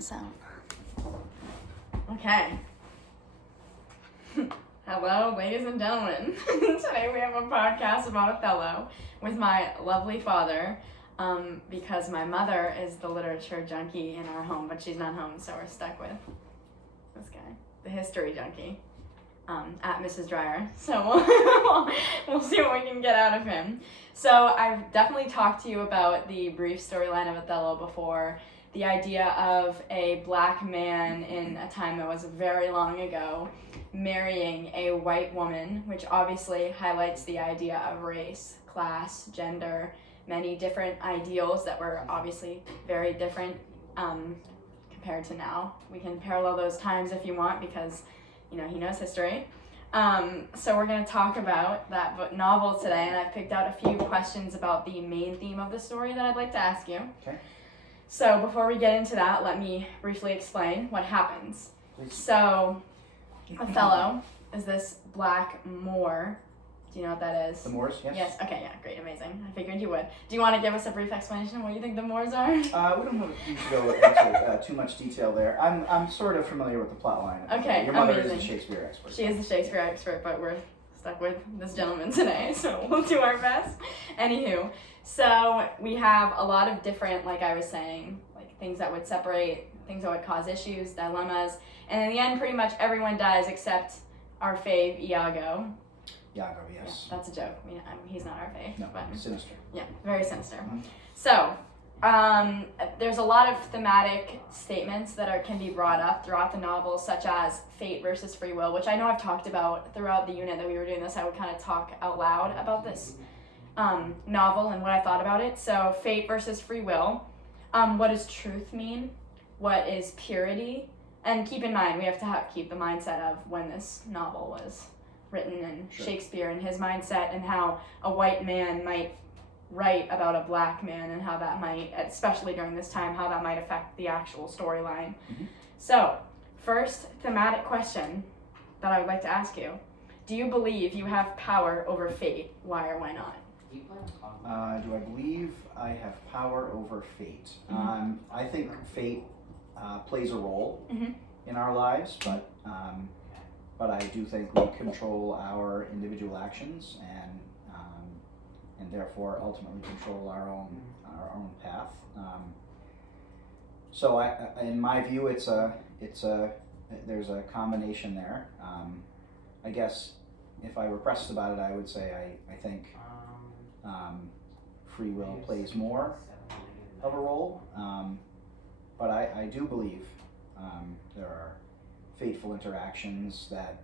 this out. Okay. Hello, ladies and gentlemen. Today we have a podcast about Othello with my lovely father, because my mother is the literature junkie in our home, but she's not home, so we're stuck with this guy, the history junkie, at Mrs. Dreyer. So we'll see what we can get out of him. So I've definitely talked to you about the brief storyline of Othello before. The idea of a black man in a time that was very long ago marrying a white woman, which obviously highlights the idea of race, class, gender, many different ideals that were obviously very different compared to now. We can parallel those times if you want because, he knows history. So we're going to talk about that novel today, and I've picked out a few questions about the main theme of the story that I'd like to ask you. Okay. So before we get into that, let me briefly explain what happens. Please. So Othello is this black Moor. Do you know what that is? The Moors, yes. Yes, okay, yeah, great, amazing. I figured you would. Do you want to give us a brief explanation of what you think the Moors are? We don't need to go into too much detail there. I'm sort of familiar with the plot line. Okay, Your mother amazing. is a Shakespeare expert. She is the Shakespeare expert, but we're stuck with this gentleman today, so we'll do our best. Anywho, so we have a lot of different, like I was saying, like things that would separate, things that would cause issues, dilemmas, and in the end, pretty much everyone dies except our fave, Iago. Iago, yes. Yeah, that's a joke. He's not our fave. No, but sinister. yeah, very sinister. Mm-hmm. So, there's a lot of thematic statements that can be brought up throughout the novel, such as fate versus free will, which I know I've talked about throughout the unit that we were doing this. I would kind of talk out loud about this novel and what I thought about it. So, fate versus free will. What does truth mean? What is purity? And keep in mind, we have to keep the mindset of when this novel was written and Sure. Shakespeare and his mindset and how a white man might write about a black man and how that might, especially during this time, how that might affect the actual storyline. Mm-hmm. So, first thematic question that I would like to ask you. Do you believe you have power over fate? Why or why not? Do I believe I have power over fate? Mm-hmm. I think fate plays a role Mm-hmm. in our lives, but I do think we control our individual actions and therefore ultimately control our own path. So in my view, there's a combination there. I guess if I were pressed about it, I would say I think free will plays more of a role, but I do believe there are fateful interactions that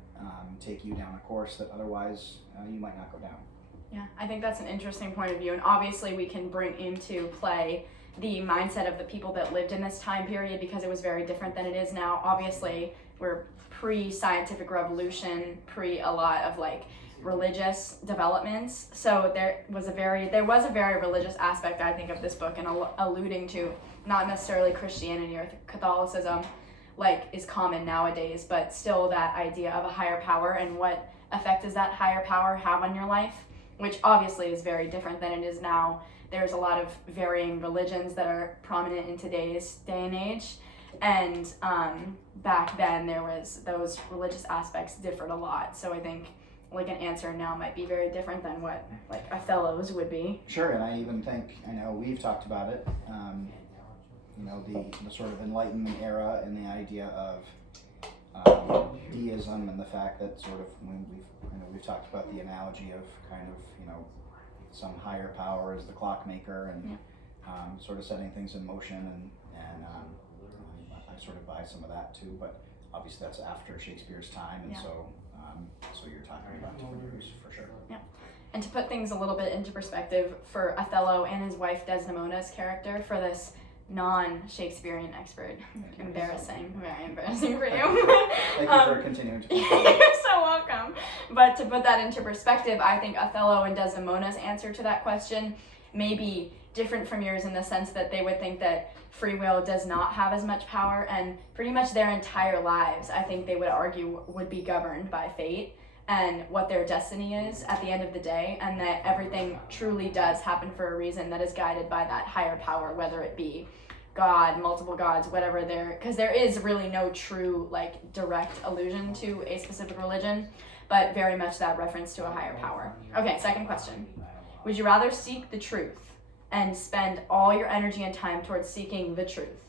take you down a course that otherwise you might not go down. Yeah, I think that's an interesting point of view, and obviously we can bring into play the mindset of the people that lived in this time period because it was very different than it is now. Obviously, we're pre-scientific revolution, pre a lot of like religious developments, so there was a very religious aspect, I think, of this book, and alluding to not necessarily Christianity or Catholicism like is common nowadays, but still that idea of a higher power and what effect does that higher power have on your life, which obviously is very different than it is now. There's a lot of varying religions that are prominent in today's day and age, and back then there was those religious aspects differed a lot, so I think like an answer now might be very different than what like Othello's would be. Sure, and I even think, I know we've talked about it, the sort of Enlightenment era and the idea of deism and the fact that sort of when we've talked about the analogy of kind of, some higher power is the clockmaker and sort of setting things in motion and I sort of buy some of that too, but obviously that's after Shakespeare's time, and so you're talking about different years for sure. Yeah. And to put things a little bit into perspective for Othello and his wife Desdemona's character, for this non-Shakespearean expert, embarrassing, very embarrassing for you. Thank you for continuing to You're so welcome. But to put that into perspective, I think Othello and Desdemona's answer to that question may be different from yours in the sense that they would think that free will does not have as much power, and pretty much their entire lives, I think they would argue, would be governed by fate and what their destiny is at the end of the day, and that everything truly does happen for a reason that is guided by that higher power, whether it be God, multiple gods, whatever because there is really no true, like, direct allusion to a specific religion, but very much that reference to a higher power. Okay, second question. Would you rather seek the truth and spend all your energy and time towards seeking the truth,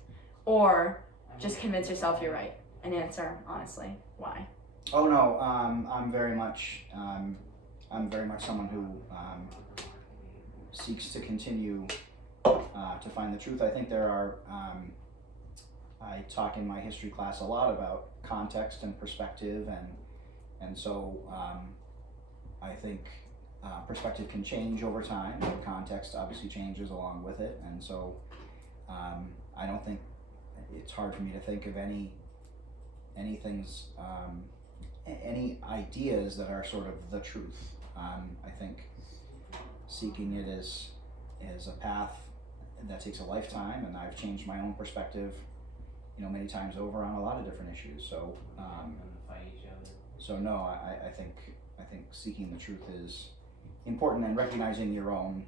or just convince yourself you're right? And answer honestly, why? Oh no, I'm very much someone who seeks to continue to find the truth. I think there are, I talk in my history class a lot about context and perspective, and so I think perspective can change over time, and context obviously changes along with it, and so I don't think it's hard for me to think of any ideas that are sort of the truth. I think seeking it is a path that takes a lifetime, and I've changed my own perspective, many times over on a lot of different issues. So, so no, I think seeking the truth is important, and recognizing your own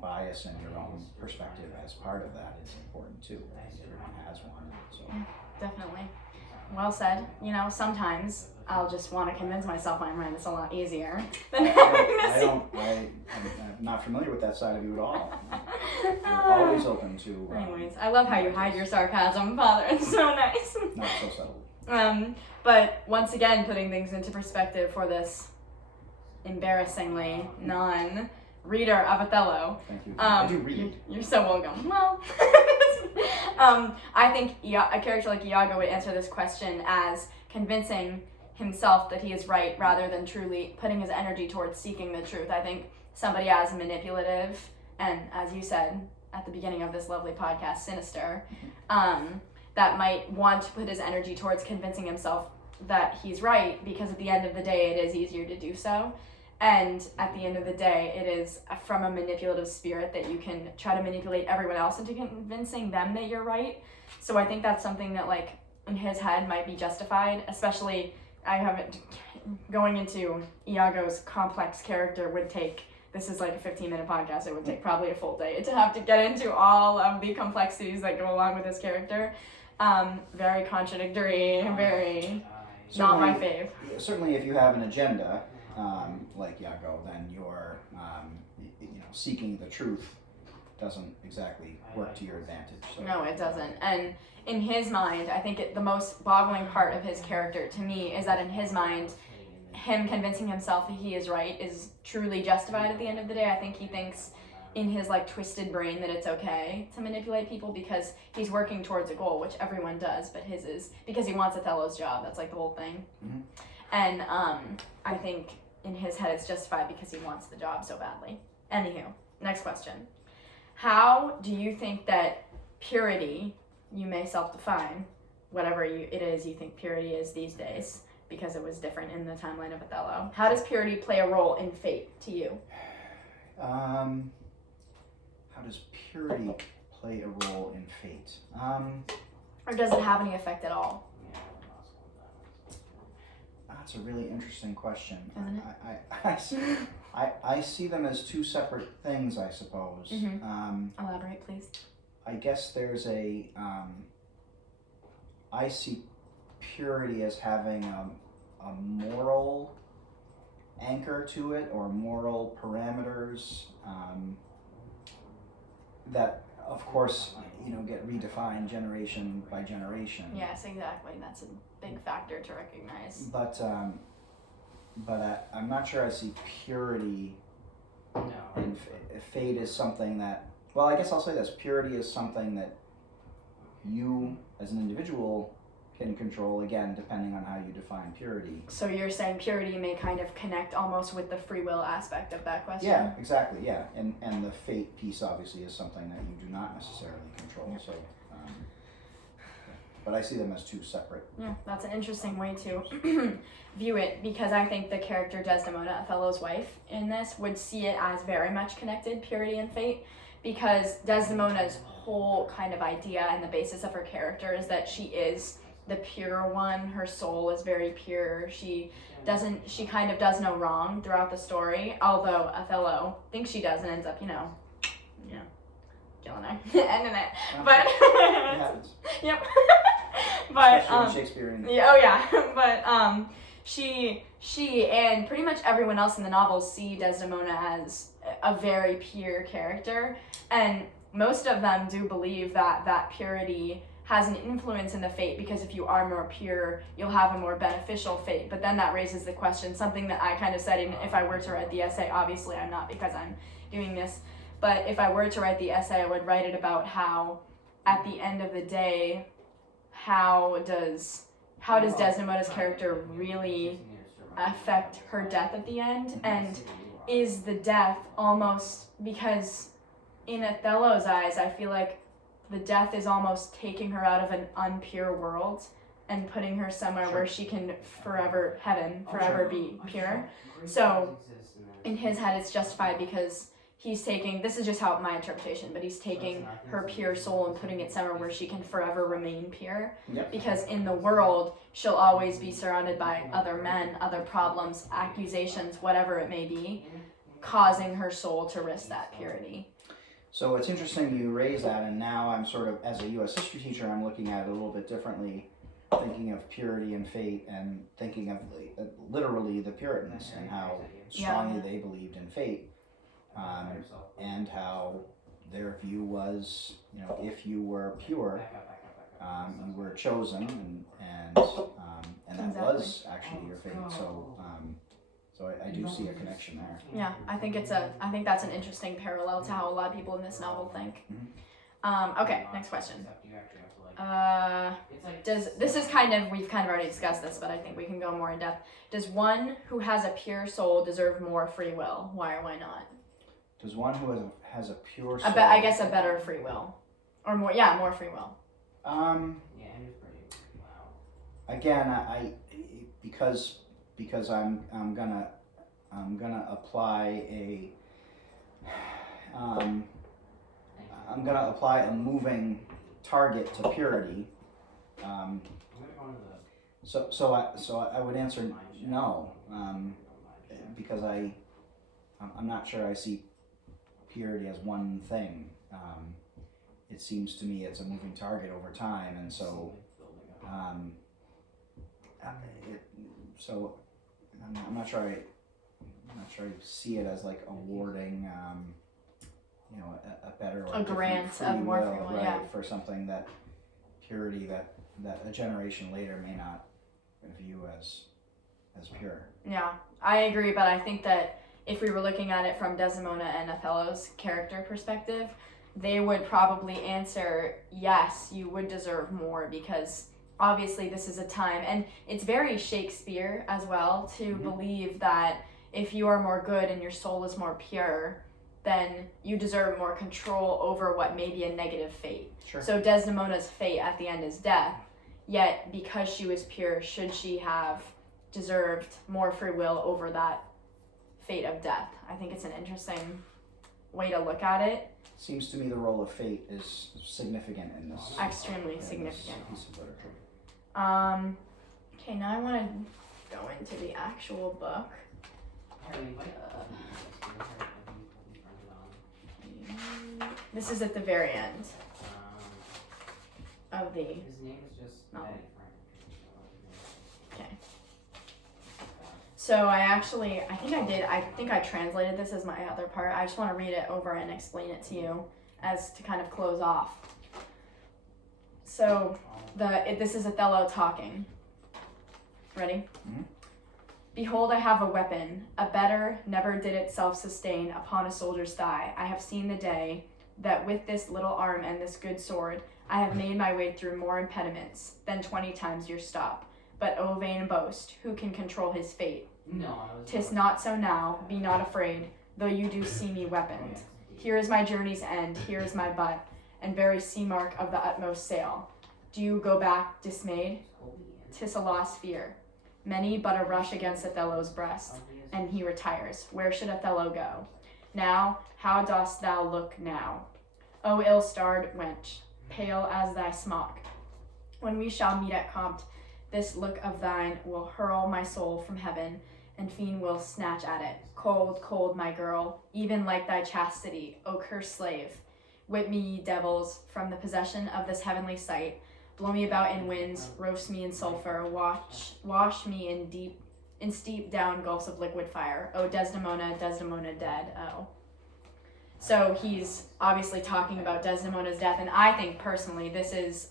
bias and your own perspective as part of that is important too. Everyone has one. So. Definitely. Well said. Sometimes I'll just want to convince myself I'm right. It's a lot easier than having to I'm not familiar with that side of you at all. You're always open to... Anyways, I love how you hide your sarcasm, Father. It's so nice. Not so subtle. But once again, putting things into perspective for this embarrassingly non-reader of Othello. Thank you. I do read. You're so welcome. Well... I think a character like Iago would answer this question as convincing himself that he is right rather than truly putting his energy towards seeking the truth. I think somebody as manipulative and, as you said at the beginning of this lovely podcast, sinister, that might want to put his energy towards convincing himself that he's right, because at the end of the day it is easier to do so. And at the end of the day, it is from a manipulative spirit that you can try to manipulate everyone else into convincing them that you're right. So I think that's something that, like, in his head might be justified, especially going into Iago's complex character would take, this is like a 15-minute podcast, it would take probably a full day to have to get into all of the complexities that go along with this character. Very contradictory, very not my fave. Certainly if you have an agenda, like Iago, then you're, seeking the truth doesn't exactly work to your advantage. So. No, it doesn't. And in his mind, I think the most boggling part of his character to me is that in his mind, him convincing himself that he is right is truly justified at the end of the day. I think he thinks in his, like, twisted brain that it's okay to manipulate people because he's working towards a goal, which everyone does, but his is because he wants Othello's job. That's, like, the whole thing. Mm-hmm. And I think in his head it's justified because he wants the job so badly. Anywho, next question. How do you think that purity, you may self-define whatever it is you think purity is these days, because it was different in the timeline of Othello. How does purity play a role in fate to you? How does purity play a role in fate? Or does it have any effect at all? That's a really interesting question. Isn't it? I see them as two separate things, I suppose. Mm-hmm. Elaborate, please. I guess there's I see purity as having a moral anchor to it, or moral parameters that, of course, get redefined generation by generation. Yes, exactly. That's a big factor to recognize. But I'm not sure I see purity. No. And fate is something that, well, I guess I'll say this: purity is something that you, as an individual, can control, again, depending on how you define purity. So you're saying purity may kind of connect almost with the free will aspect of that question? Yeah, exactly, yeah. And the fate piece, obviously, is something that you do not necessarily control. Yep. So, but I see them as two separate. Yeah, that's an interesting way to view it, because I think the character Desdemona, Othello's wife, in this would see it as very much connected, purity and fate, because Desdemona's whole kind of idea and the basis of her character is that she is the pure one. Her soul is very pure. She kind of does no wrong throughout the story, although Othello thinks she does and ends up, killing and I ended it. But it happens. Yep. But Especially in Shakespearean. yeah, oh yeah. But she and pretty much everyone else in the novels see Desdemona as a very pure character, and most of them do believe that purity has an influence in the fate, because if you are more pure, you'll have a more beneficial fate. But then that raises the question, something that I kind of said, if I were to write the essay, obviously I'm not because I'm doing this, but if I were to write the essay, I would write it about how, at the end of the day, how does Desdemona's character really affect her death at the end, and is the death almost, because in Othello's eyes, I feel like the death is almost taking her out of an unpure world and putting her somewhere where she can forever be pure. So in his head it's justified because he's taking, this is just how my interpretation, but he's taking her pure soul and putting it somewhere where she can forever remain pure. Yep. Because in the world, she'll always be surrounded by other men, other problems, accusations, whatever it may be, causing her soul to risk that purity. So it's interesting you raise that, and now I'm sort of, as a U.S. history teacher, I'm looking at it a little bit differently, thinking of purity and fate, and thinking of literally the Puritans and how strongly they believed in fate, and how their view was, if you were pure, you were chosen, and that was actually your fate. So I do see a connection there. Yeah, I think that's an interesting parallel to how a lot of people in this novel think. Mm-hmm. Okay, next question. We've kind of already discussed this, but I think we can go more in depth. Does one who has a pure soul deserve more free will? Why or why not? Does one who has a pure soul? I guess a better free will, or more. Yeah, more free will. Again, because I'm gonna apply a moving target to purity. So I would answer no, because I'm not sure I see purity as one thing. It seems to me it's a moving target over time, and so I'm not sure I see it as like awarding a better or a grant free of more will, free will, right, yeah, for something that purity that a generation later may not view as pure. Yeah, I agree, but I think that if we were looking at it from Desdemona and Othello's character perspective, they would probably answer yes, you would deserve more, because obviously this is a time, and it's very Shakespeare as well to believe that if you are more good and your soul is more pure, then you deserve more control over what may be a negative fate. Sure. So Desdemona's fate at the end is death, yet because she was pure, should she have deserved more free will over that fate of death? I think it's an interesting way to look at it. Seems to me the role of fate is significant in this. Extremely significant. This piece of literature. Okay, now I want to go into the actual book. This is at the very end of the novel. Okay. So I think I translated this as my other part. I just want to read it over and explain it to you as to kind of close off. So this is Othello talking. Ready? Mm-hmm. Behold, I have a weapon, a better never did itself sustain upon a soldier's thigh. I have seen the day that with this little arm and this good sword, I have made my way through more impediments than 20 times your stop. But O vain boast, who can control his fate? Tis not so now, be not afraid, though you do see me weaponed. Here is my journey's end, here is my butt, and very sea mark of the utmost sail. Do you go back dismayed? 'Tis a lost fear. Many but a rush against Othello's breast, and he retires. Where should Othello go? Now, how dost thou look now? O ill-starred wench, pale as thy smock. When we shall meet at compt, this look of thine will hurl my soul from heaven, and fiend will snatch at it. Cold, cold, my girl, even like thy chastity, O cursed slave. Whip me, ye devils, from the possession of this heavenly sight. Blow me about in winds, roast me in sulfur, wash me in steep down gulfs of liquid fire. Oh, Desdemona, Desdemona dead. Oh. So he's obviously talking about Desdemona's death, and I think personally this is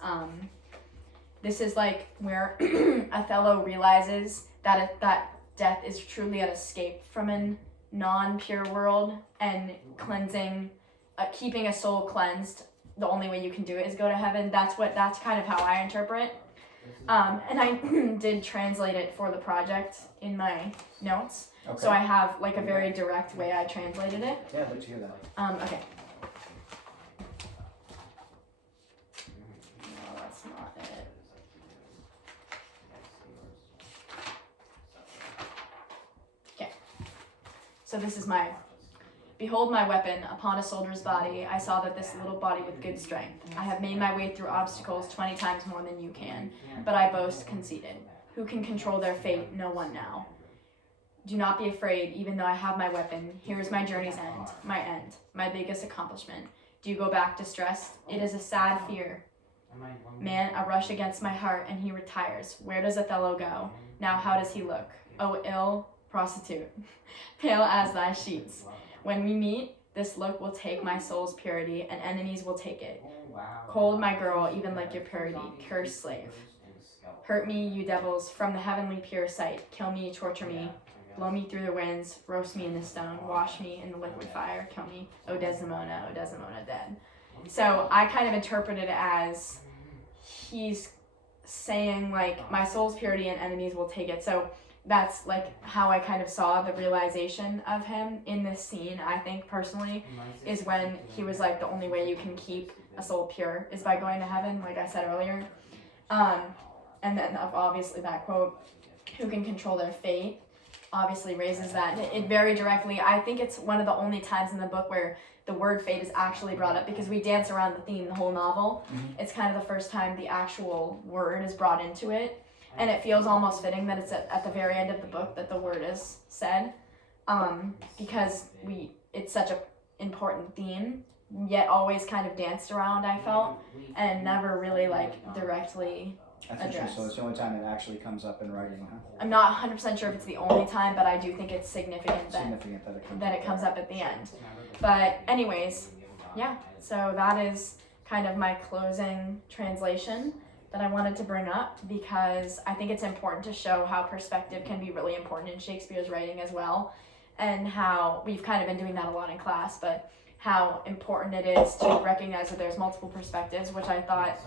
like where Othello realizes that that death is truly an escape from a non-pure world, and cleansing, keeping a soul cleansed. The only way you can do it is go to heaven. That's kind of how I interpret. And I did translate it for the project in my notes. Okay. So I have like a very direct way I translated it. Yeah, I'd like to hear that. Okay. No, that's not it. Okay. So this is my... Behold my weapon upon a soldier's body. I saw that this little body with good strength. I have made my way through obstacles 20 times more than you can, but I boast conceited. Who can control their fate? No one now. Do not be afraid, even though I have my weapon. Here is my journey's end, my biggest accomplishment. Do you go back distressed? It is a sad fear. Man, a rush against my heart, and he retires. Where does Othello go? Now how does he look? Oh, ill prostitute, pale as thy sheets. When we meet, this look will take my soul's purity, and enemies will take it. Cold, my girl, even like your purity, cursed slave. Hurt me, you devils, from the heavenly pure sight. Kill me, torture me, blow me through the winds, roast me in the stone, wash me in the liquid fire, kill me, O Desdemona, dead. So I kind of interpret it as he's saying, like, my soul's purity and enemies will take it. So that's like how I kind of saw the realization of him in this scene, I think personally, is when he was like, the only way you can keep a soul pure is by going to heaven, like I said earlier. And then obviously that quote, who can control their fate, obviously raises that. It very directly, I think it's one of the only times in the book where the word fate is actually brought up, because we dance around the theme the whole novel. Mm-hmm. It's kind of the first time the actual word is brought into it. And it feels almost fitting that it's at the very end of the book that the word is said, because it's such an important theme, yet always kind of danced around, I felt, and never really like directly addressed. So it's the only time it actually comes up in writing, huh? I'm not 100% sure if it's the only time, but I do think it's significant that it comes up at the end. But anyways, yeah, so that is kind of my closing translation that I wanted to bring up, because I think it's important to show how perspective can be really important in Shakespeare's writing as well, and how we've kind of been doing that a lot in class, but how important it is to recognize that there's multiple perspectives, which I thought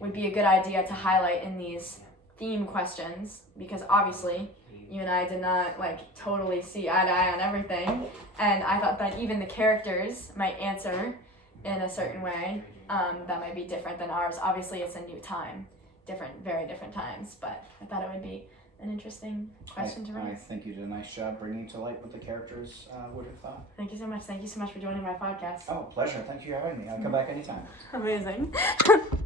would be a good idea to highlight in these theme questions, because obviously you and I did not like totally see eye to eye on everything, and I thought that even the characters might answer in a certain way that might be different than ours. Obviously it's a new time, very different times, but I thought it would be an interesting question to raise. I think you did a nice job bringing to light what the characters would have thought. Thank you so much for joining my podcast. Oh, pleasure. Thank you for having me. I'll come back anytime. Amazing.